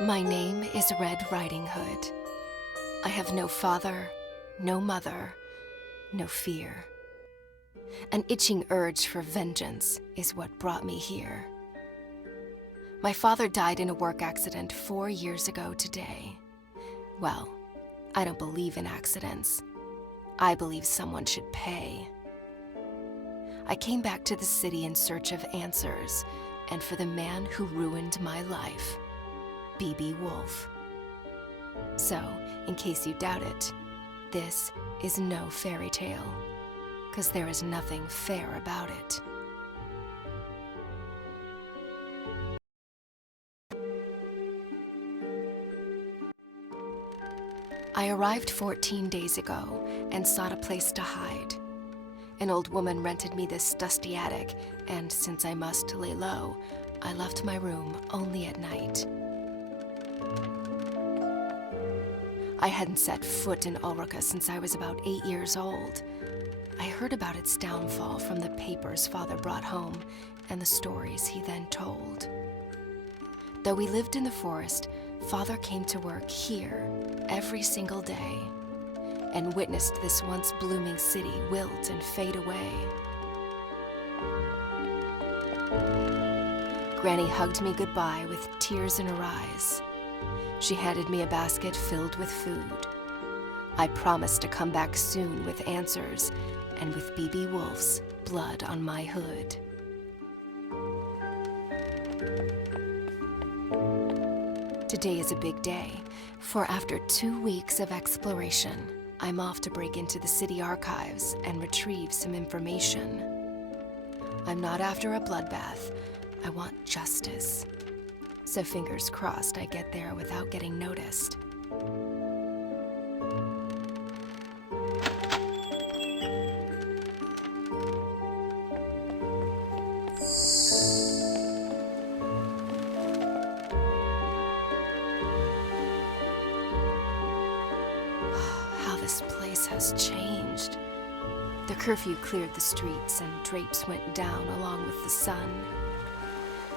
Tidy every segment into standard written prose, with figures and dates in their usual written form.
My name is Red Riding Hood. I have no father, no mother, no fear. An itching urge for vengeance is what brought me here. My father died in a work accident 4 years ago today. Well, I don't believe in accidents. I believe someone should pay. I came back to the city in search of answers, and for the man who ruined my life, B.B. Woolfe. So, in case you doubt it, this is no fairy tale, 'cause there is nothing fair about it. I arrived 14 days ago and sought a place to hide. An old woman rented me this dusty attic, and since I must lay low, I left my room only at night. I hadn't set foot in Ulrica since I was about 8 years old. I heard about its downfall from the papers Father brought home and the stories he then told. Though we lived in the forest, Father came to work here every single day and witnessed this once blooming city wilt and fade away. Granny hugged me goodbye with tears in her eyes. She handed me a basket filled with food. I promised to come back soon with answers and with B.B. Woolfe's blood on my hood. Today is a big day, for after 2 weeks of exploration, I'm off to break into the city archives and retrieve some information. I'm not after a bloodbath. I want justice. So fingers crossed I get there without getting noticed. How this place has changed. The curfew cleared the streets and drapes went down along with the sun.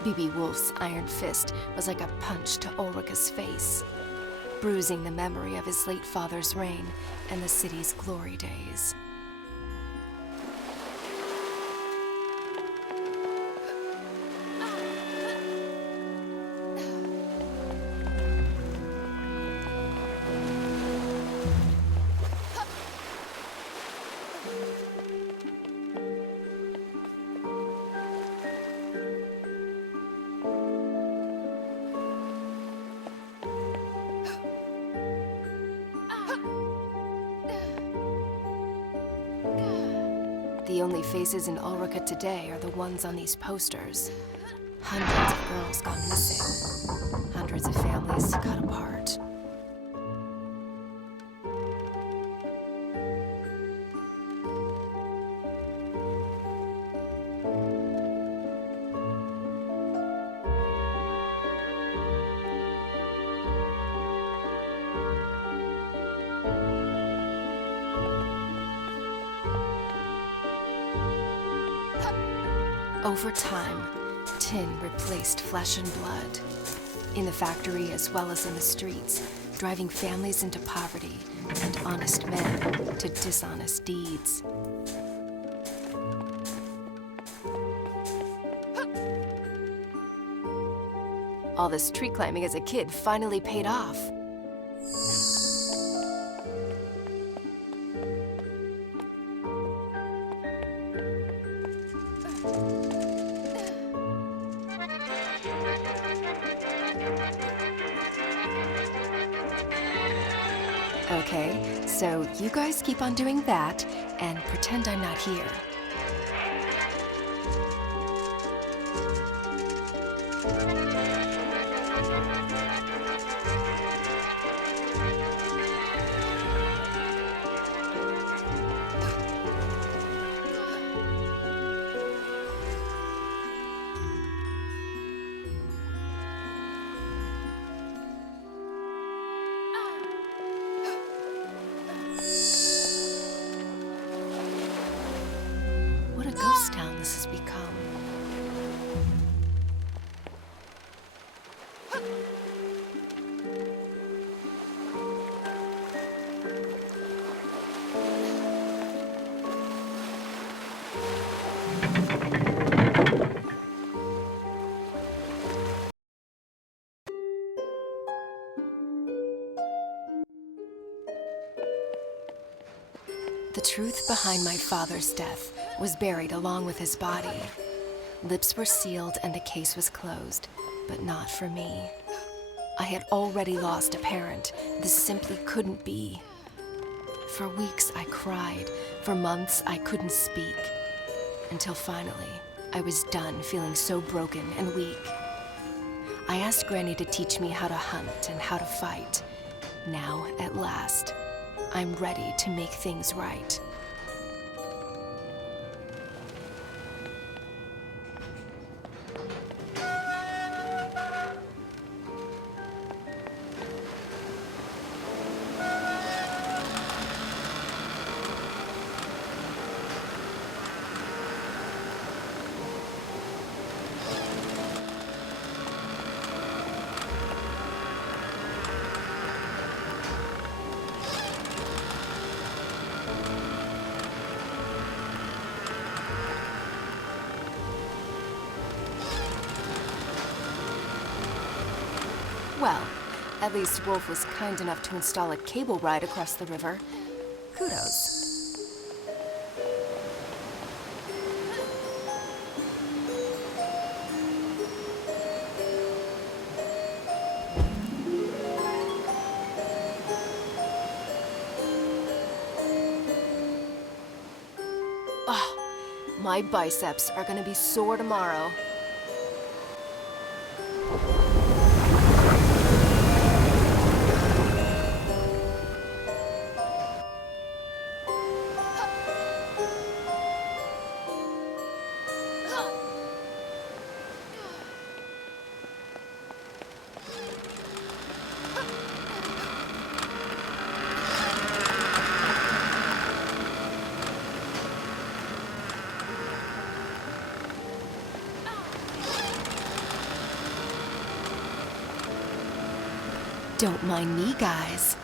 B.B. Woolfe's iron fist was like a punch to Ulrica's face, bruising the memory of his late father's reign and the city's glory days. The only faces in Ulrica today are the ones on these posters. Hundreds of girls gone missing. Hundreds of families cut apart. Over time, tin replaced flesh and blood. In the factory as well as in the streets, driving families into poverty and honest men to dishonest deeds. All this tree climbing as a kid finally paid off. Okay, so you guys keep on doing that and pretend I'm not here. What a ghost town this has become. The truth behind my father's death was buried along with his body. Lips were sealed and the case was closed, but not for me. I had already lost a parent. This simply couldn't be. For weeks I cried. For months I couldn't speak. Until finally, I was done feeling so broken and weak. I asked Granny to teach me how to hunt and how to fight. Now, at last, I'm ready to make things right. Well, at least Woolfe was kind enough to install a cable ride across the river. Kudos. Oh, my biceps are gonna be sore tomorrow. Don't mind me, guys.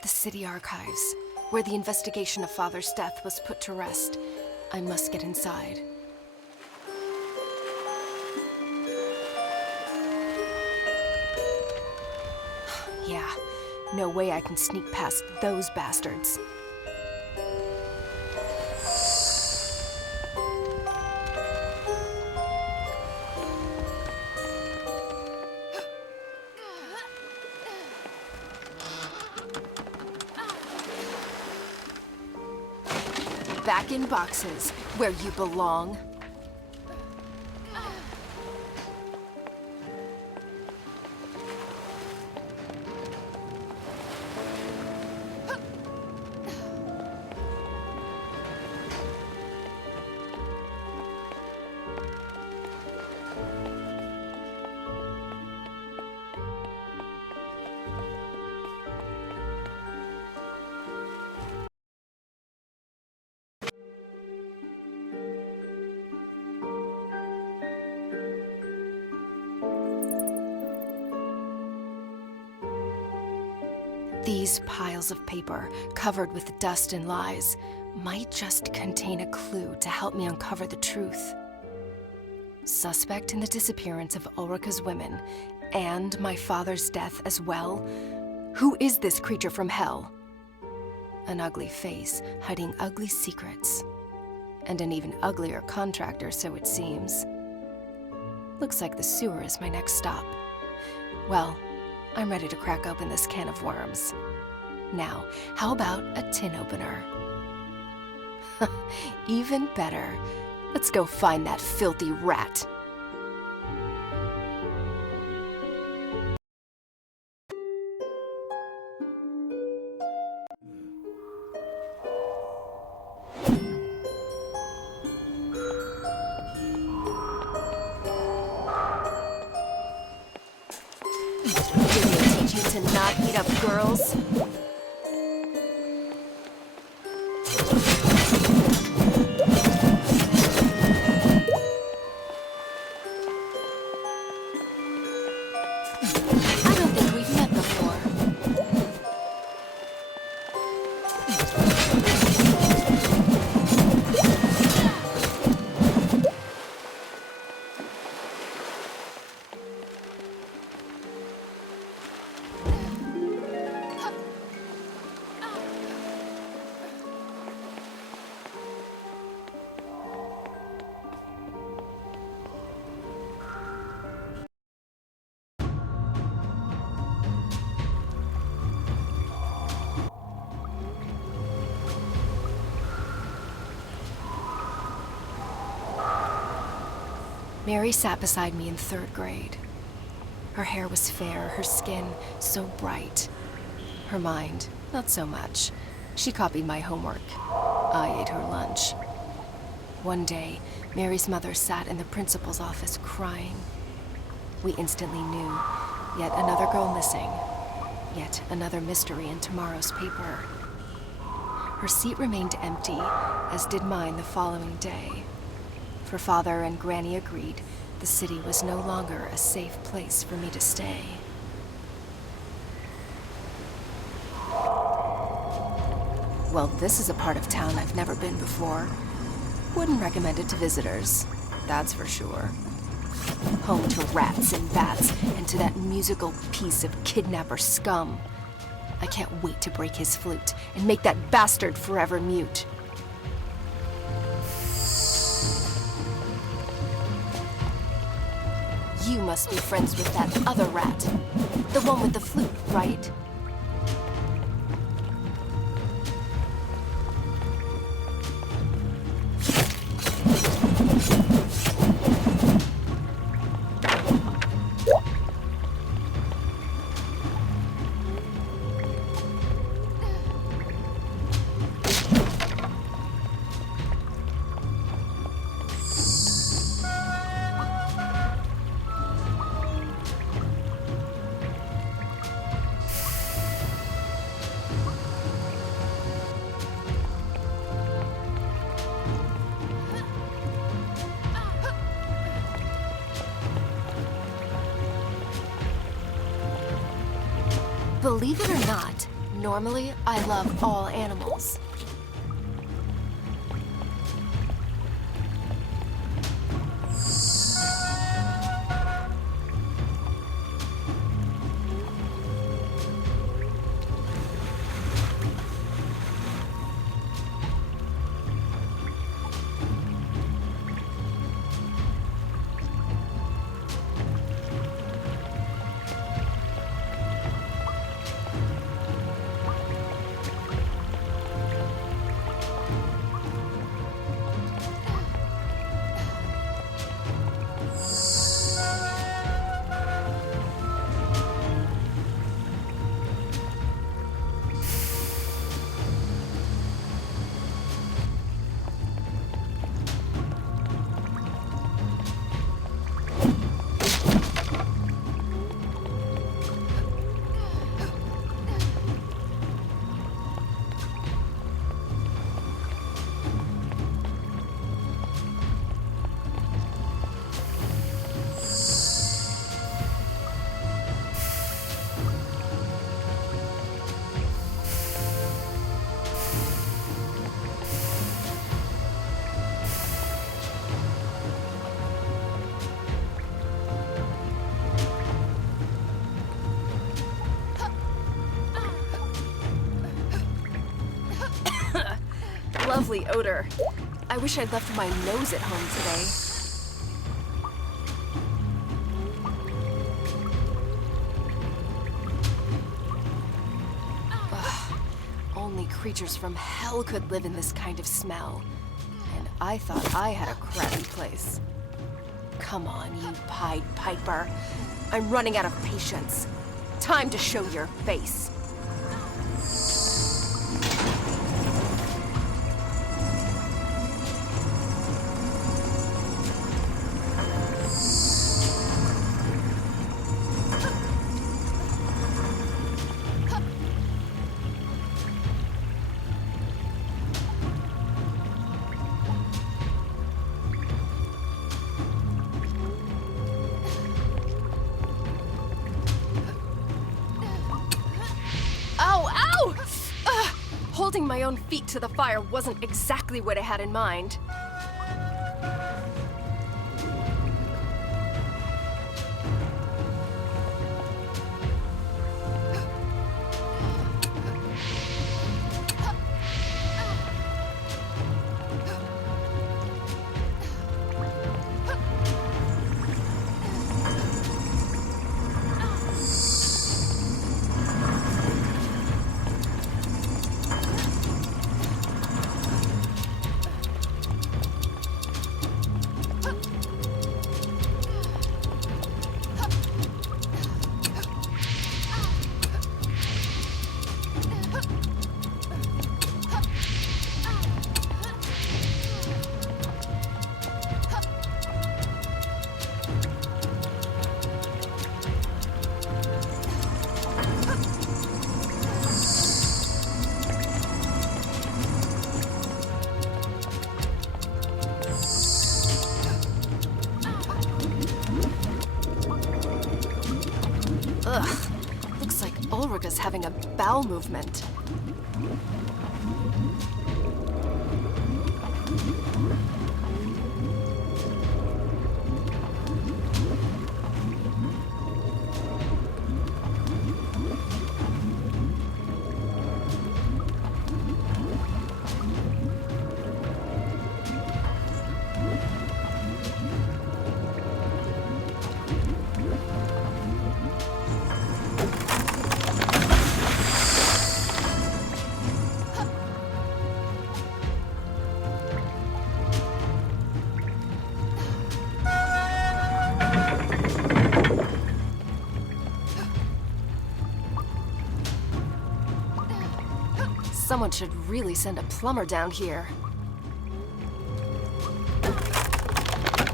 The city archives, where the investigation of Father's death was put to rest. I must get inside. Yeah, no way I can sneak past those bastards. Back in boxes, where you belong. These piles of paper, covered with dust and lies, might just contain a clue to help me uncover the truth. Suspect in the disappearance of Ulrika's women, and my father's death as well? Who is this creature from hell? An ugly face, hiding ugly secrets. And an even uglier contractor, so it seems. Looks like the sewer is my next stop. Well, I'm ready to crack open this can of worms. Now, how about a tin opener? Even better. Let's go find that filthy rat. Did they teach you to not beat up girls? I don't think we've met before. Mary sat beside me in 3rd grade. Her hair was fair, her skin so bright. Her mind, not so much. She copied my homework. I ate her lunch. One day, Mary's mother sat in the principal's office crying. We instantly knew, yet another girl missing. Yet another mystery in tomorrow's paper. Her seat remained empty, as did mine the following day. For Father and Granny agreed the city was no longer a safe place for me to stay. Well, this is a part of town I've never been before. Wouldn't recommend it to visitors, that's for sure. Home to rats and bats, and to that musical piece of kidnapper scum. I can't wait to break his flute and make that bastard forever mute. You must be friends with that other rat. The one with the flute, right? Believe it or not, normally I love all animals. Lovely odor. I wish I'd left my nose at home today. Ugh. Only creatures from hell could live in this kind of smell. And I thought I had a crappy place. Come on, you Pied Piper. I'm running out of patience. Time to show your face. my own feet to the fire wasn't exactly what I had in mind. Ugh, looks like Ulrica's having a bowel movement. Someone should really send a plumber down here.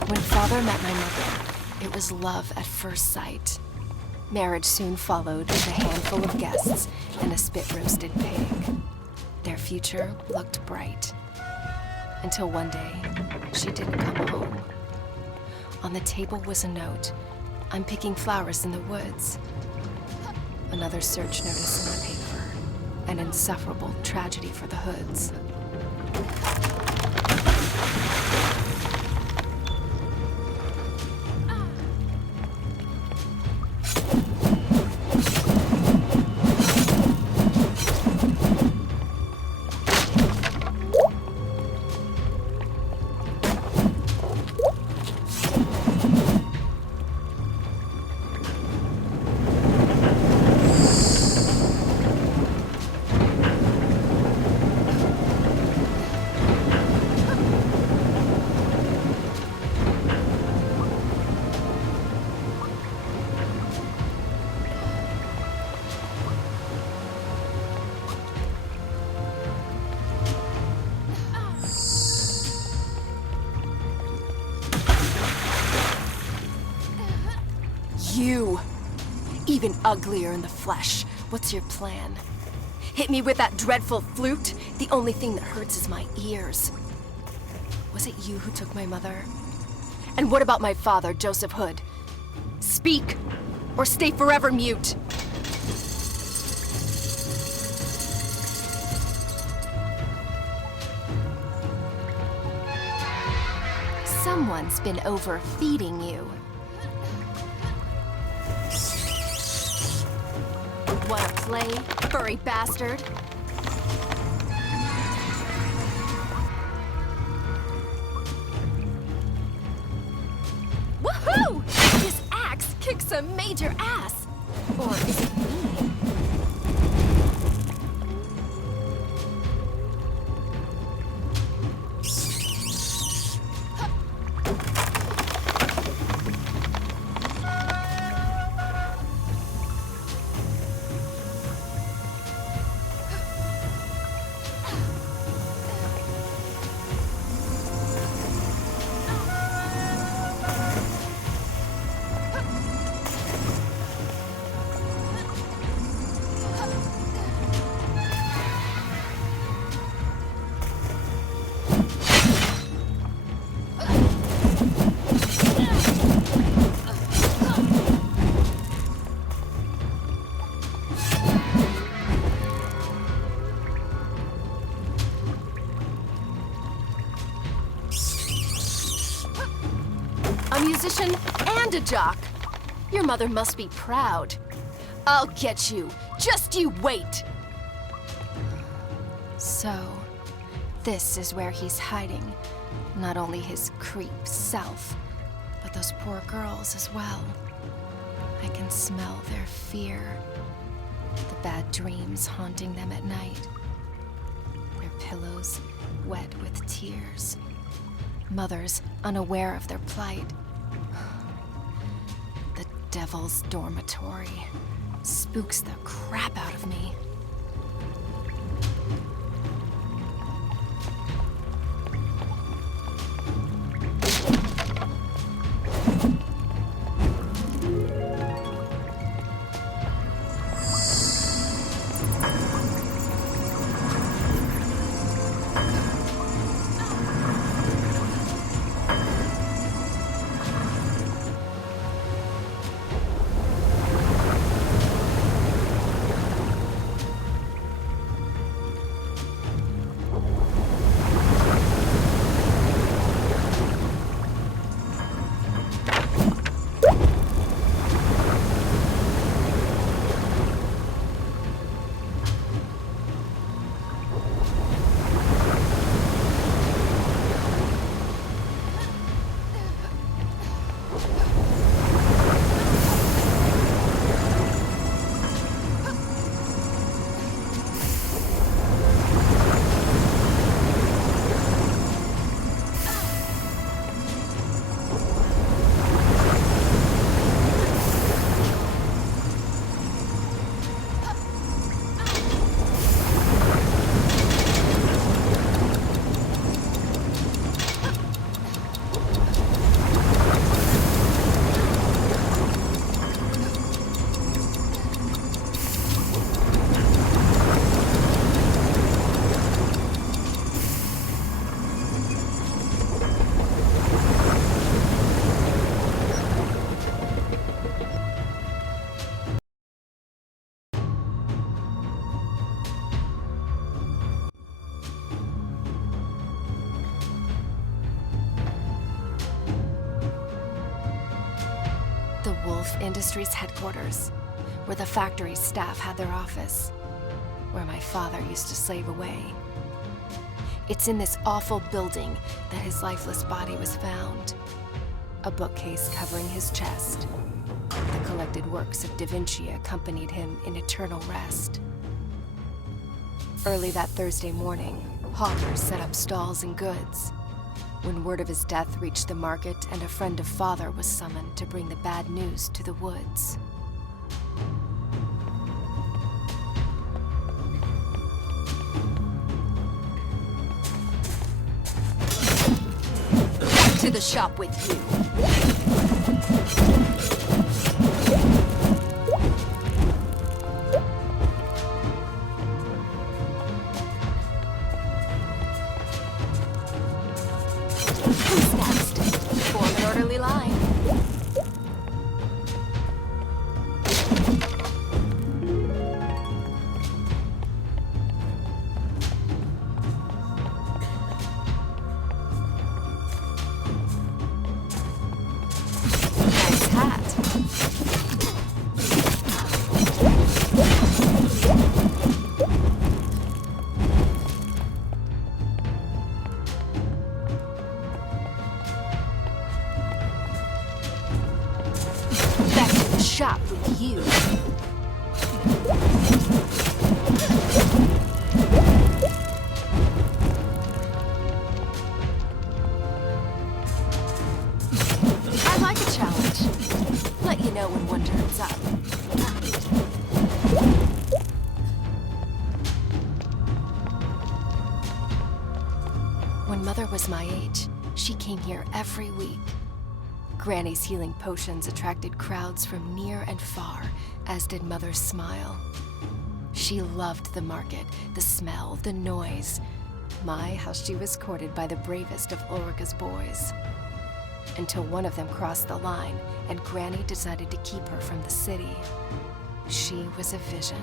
When Father met my mother, it was love at first sight. Marriage soon followed with a handful of guests and a spit-roasted pig. Their future looked bright. Until one day, she didn't come home. On the table was a note. I'm picking flowers in the woods. Another search notice in the paper. An insufferable tragedy for the Hoods. You! Even uglier in the flesh. What's your plan? Hit me with that dreadful flute? The only thing that hurts is my ears. Was it you who took my mother? And what about my father, Joseph Hood? Speak, or stay forever mute. Someone's been overfeeding you. Wanna play, furry bastard? Woohoo! This axe kicks some major ass! Or is it me? musician and a jock. Your mother must be proud. I'll get you. Just you wait. So, this is where he's hiding. Not only his creep self, but those poor girls as well. I can smell their fear. The bad dreams haunting them at night. Their pillows wet with tears. Mothers unaware of their plight. The devil's dormitory spooks the crap out of me. The Woolfe Industries headquarters, where the factory's staff had their office, where my father used to slave away. It's in this awful building that his lifeless body was found. A bookcase covering his chest. The collected works of Da Vinci accompanied him in eternal rest. Early that Thursday morning, hawkers set up stalls and goods. When word of his death reached the market and a friend of father was summoned to bring the bad news to the woods. Back to the shop with you. Who's next? Form an orderly line. Nice hat. Back to the shop with you. I like a challenge. Let you know when one turns up. When Mother was my age, she came here every week. Granny's healing potions attracted crowds from near and far, as did Mother's smile. She loved the market, the smell, the noise. My, how she was courted by the bravest of Ulrika's boys. Until one of them crossed the line, and Granny decided to keep her from the city. She was a vision.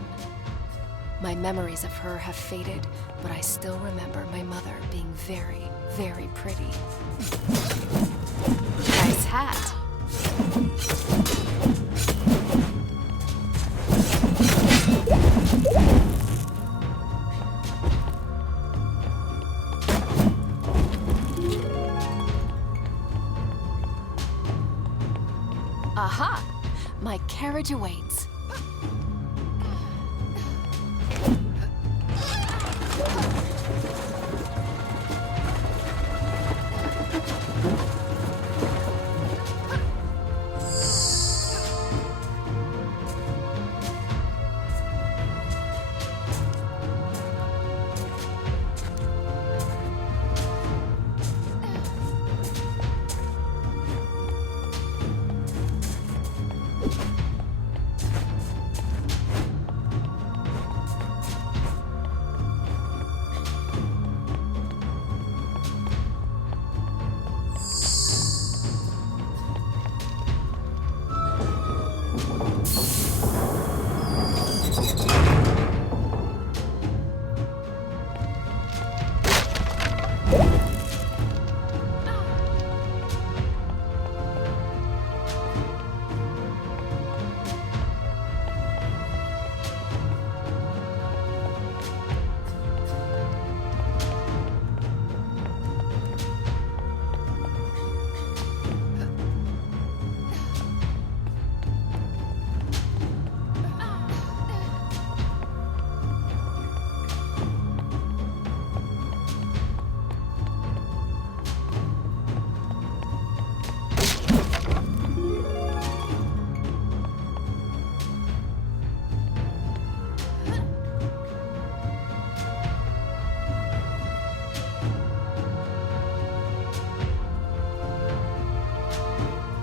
My memories of her have faded, but I still remember my mother being very, very pretty. Nice hat. Aha! My carriage awaits.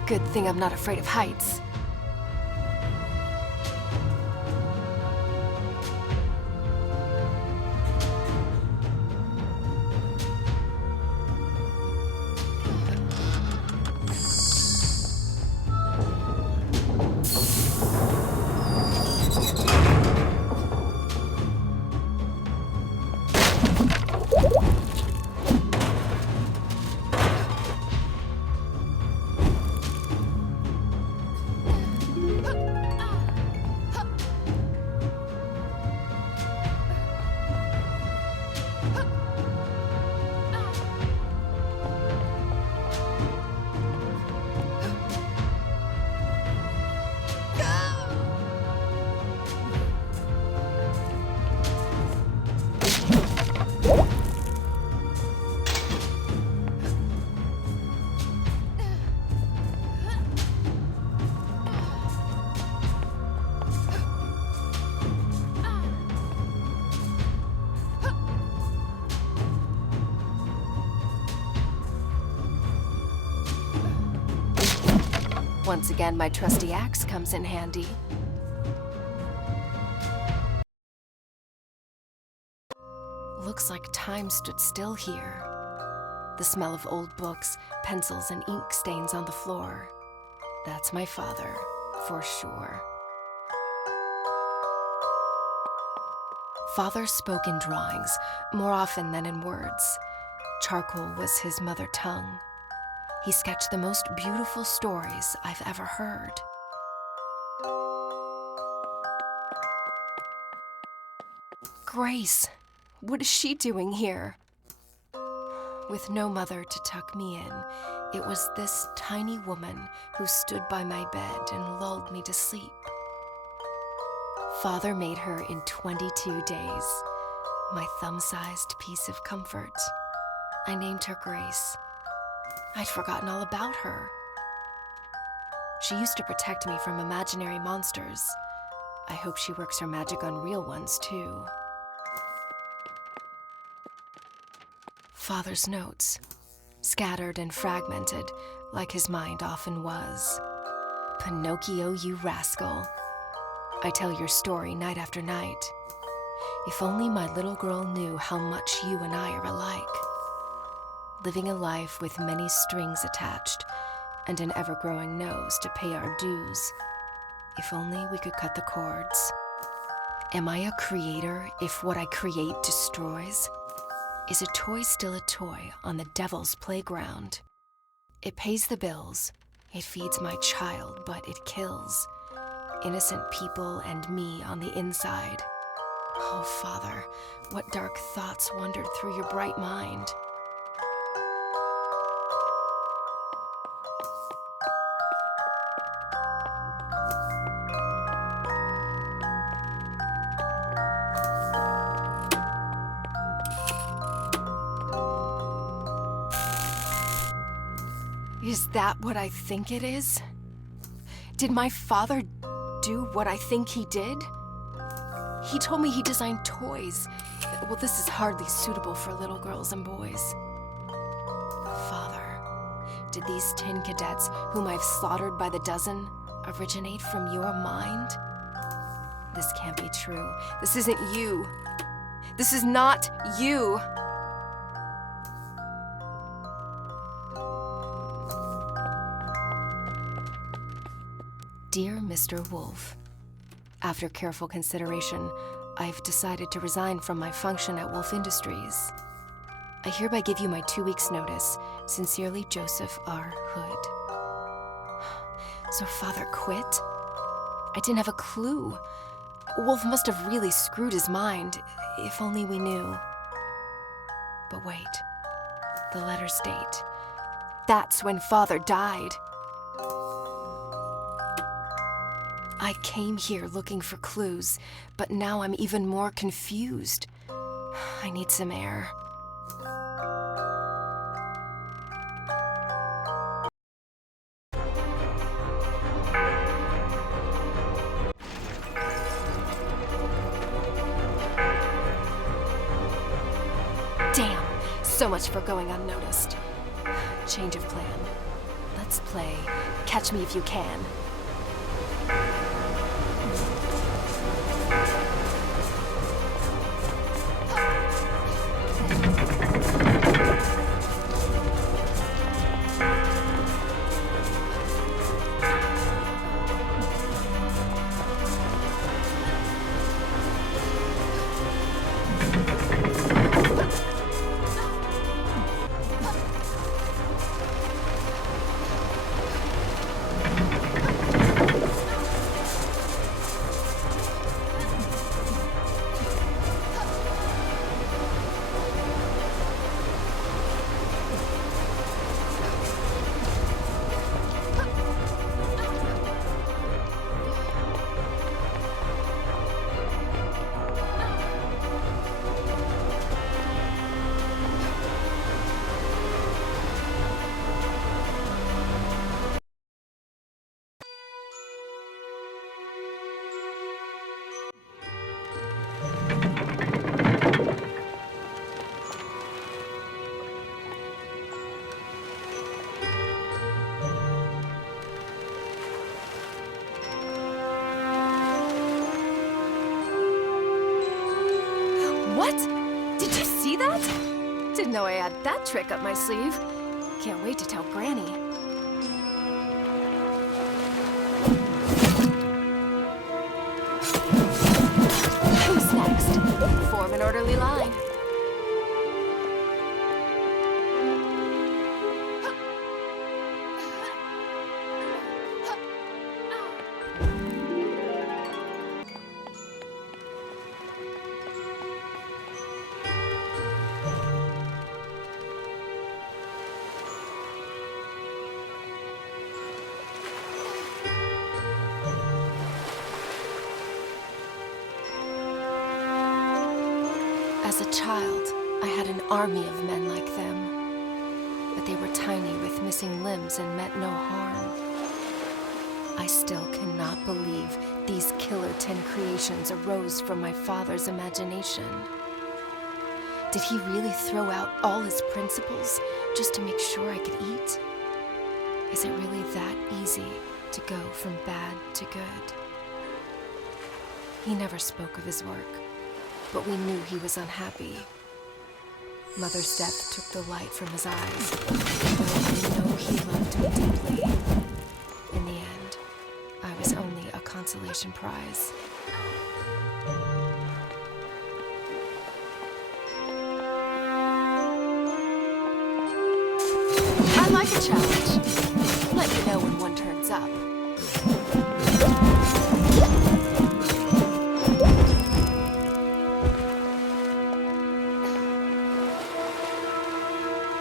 Good thing I'm not afraid of heights. Once again, my trusty axe comes in handy. Looks like time stood still here. The smell of old books, pencils, and ink stains on the floor. That's my father, for sure. Father spoke in drawings, more often than in words. Charcoal was his mother tongue. He sketched the most beautiful stories I've ever heard. Grace, what is she doing here? With no mother to tuck me in, it was this tiny woman who stood by my bed and lulled me to sleep. Father made her in 22 days, my thumb-sized piece of comfort. I named her Grace. I'd forgotten all about her. She used to protect me from imaginary monsters. I hope she works her magic on real ones, too. Father's notes, scattered and fragmented, like his mind often was. Pinocchio, you rascal. I tell your story night after night. If only my little girl knew how much you and I are alike. Living a life with many strings attached and an ever-growing nose to pay our dues. If only we could cut the cords. Am I a creator if what I create destroys? Is a toy still a toy on the devil's playground? It pays the bills, It feeds my child, but it kills innocent people and me on the inside. Oh, Father, what dark thoughts wandered through your bright mind? Is that what I think it is? Did my father do what I think he did? He told me he designed toys. Well, this is hardly suitable for little girls and boys. Father, did these tin cadets, whom I've slaughtered by the dozen, originate from your mind? This can't be true. This isn't you. This is not you. Dear Mr. Woolfe, after careful consideration, I've decided to resign from my function at Woolfe Industries. I hereby give you my 2 weeks' notice. Sincerely, Joseph R. Hood. So Father quit? I didn't have a clue. Woolfe must have really screwed his mind, if only we knew. But wait, the letters date. That's when Father died. I came here looking for clues, but now I'm even more confused. I need some air. Damn, so much for going unnoticed. Change of plan. Let's play Catch Me If You Can. What? Did you see that? Didn't know I had that trick up my sleeve. Can't wait to tell Granny. Who's next? Form an orderly line. As a child, I had an army of men like them, but they were tiny with missing limbs and meant no harm. I still cannot believe these killer tin creations arose from my father's imagination. Did he really throw out all his principles just to make sure I could eat? Is it really that easy to go from bad to good? He never spoke of his work, but we knew he was unhappy. Mother's death took the light from his eyes, though I know he loved me deeply. In the end, I was only a consolation prize. I like a challenge. Let me know when one up.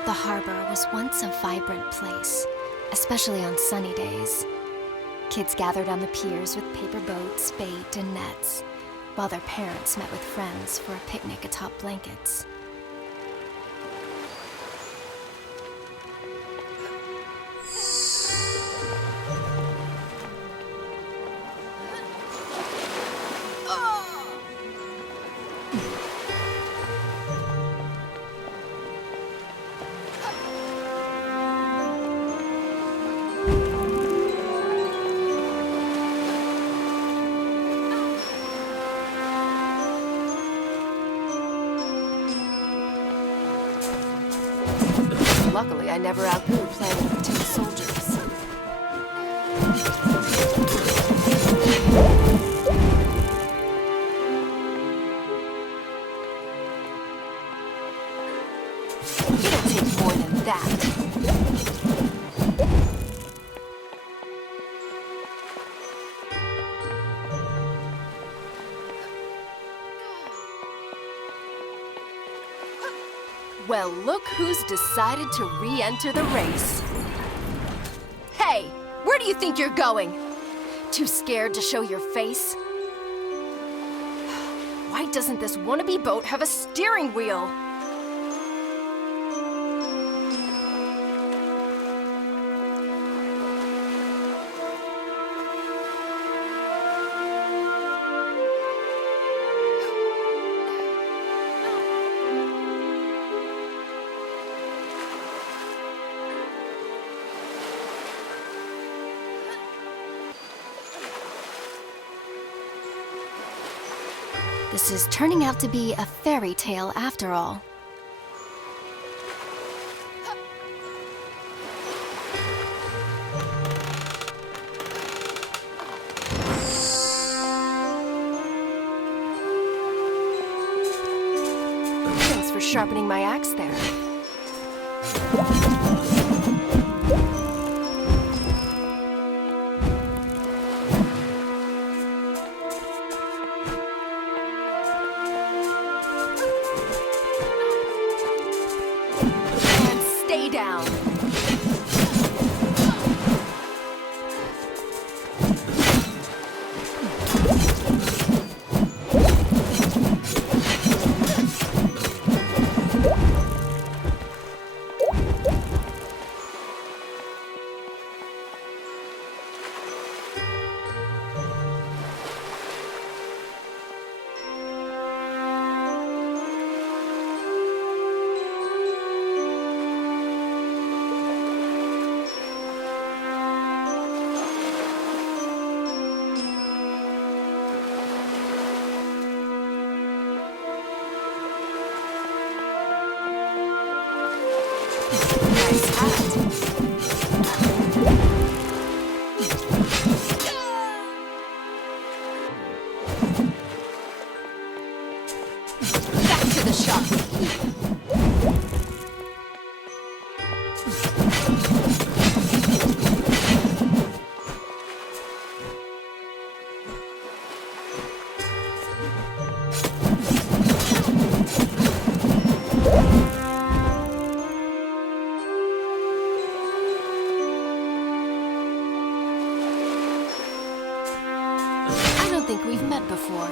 The harbor was once a vibrant place, especially on sunny days. Kids gathered on the piers with paper boats, bait, and nets, while their parents met with friends for a picnic atop blankets. Luckily, I never outgrew playing with tin soldiers. It'll take more than that. Well, look who's decided to re-enter the race. Hey, where do you think you're going? Too scared to show your face? Why doesn't this wannabe boat have a steering wheel? This is turning out to be a fairy tale after all. Thanks for sharpening my axe there. Nice hat. Back to the shop. I think we've met before.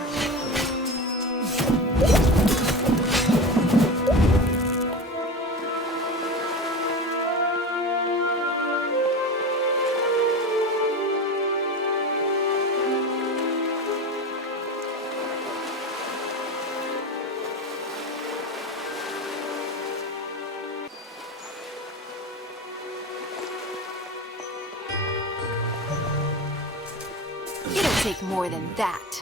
It'll take more than that.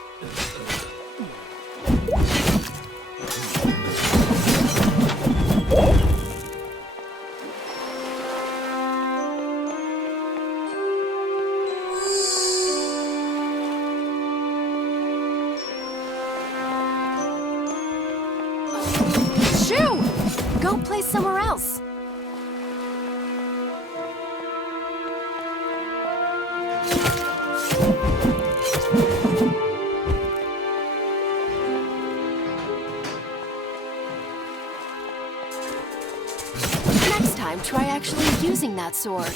Shoo! Go play somewhere else. try actually using that sword.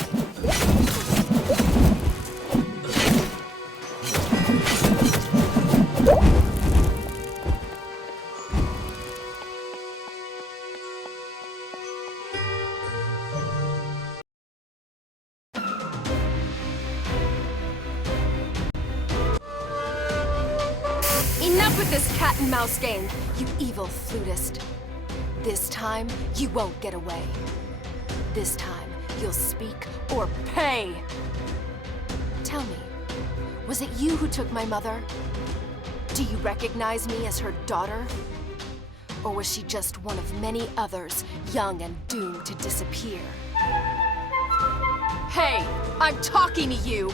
Enough with this cat and mouse game, you evil flutist. This time, you won't get away. This time, you'll speak or pay! Tell me, was it you who took my mother? Do you recognize me as her daughter? Or was she just one of many others, young and doomed to disappear? Hey, I'm talking to you!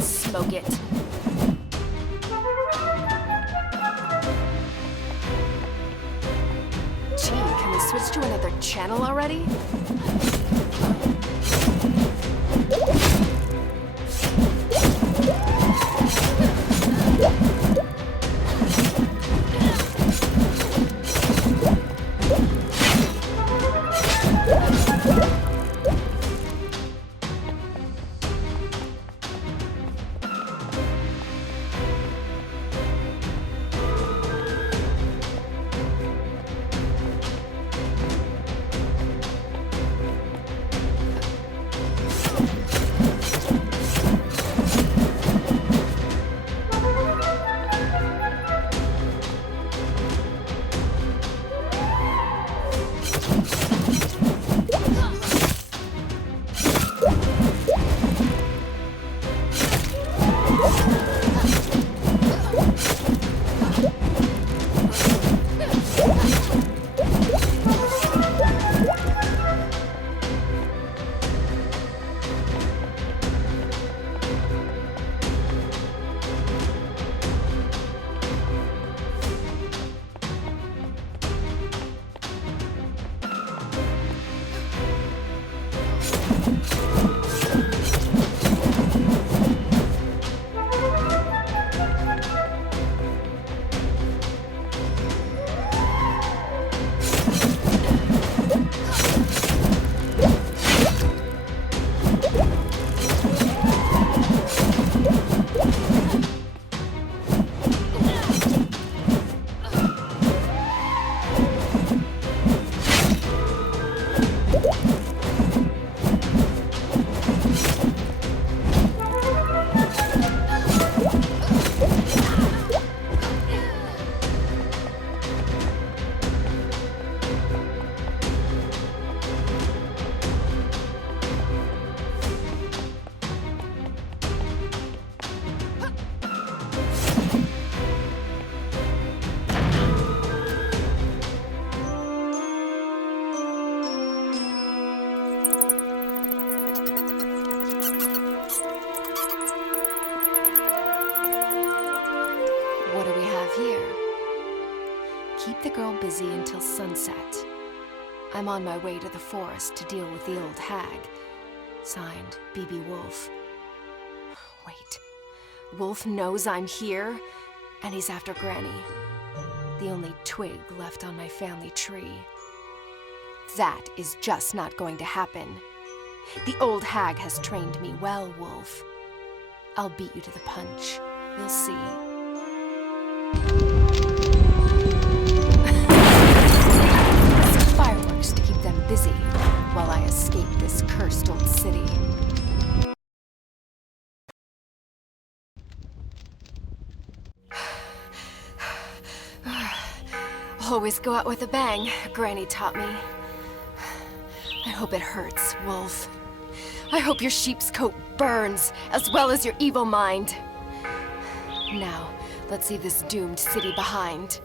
Smoke it. Gee, can we switch to another channel already? Keep the girl busy until sunset. I'm on my way to the forest to deal with the old hag. Signed, B.B. Woolfe. Wait. Woolfe knows I'm here, and he's after Granny. The only twig left on my family tree. That is just not going to happen. The old hag has trained me well, Woolfe. I'll beat you to the punch. You'll see. Fireworks to keep them busy while I escape this cursed old city. Always go out with a bang, Granny taught me. I hope it hurts, Woolfe. I hope your sheep's coat burns, as well as your evil mind. Now, let's leave this doomed city behind.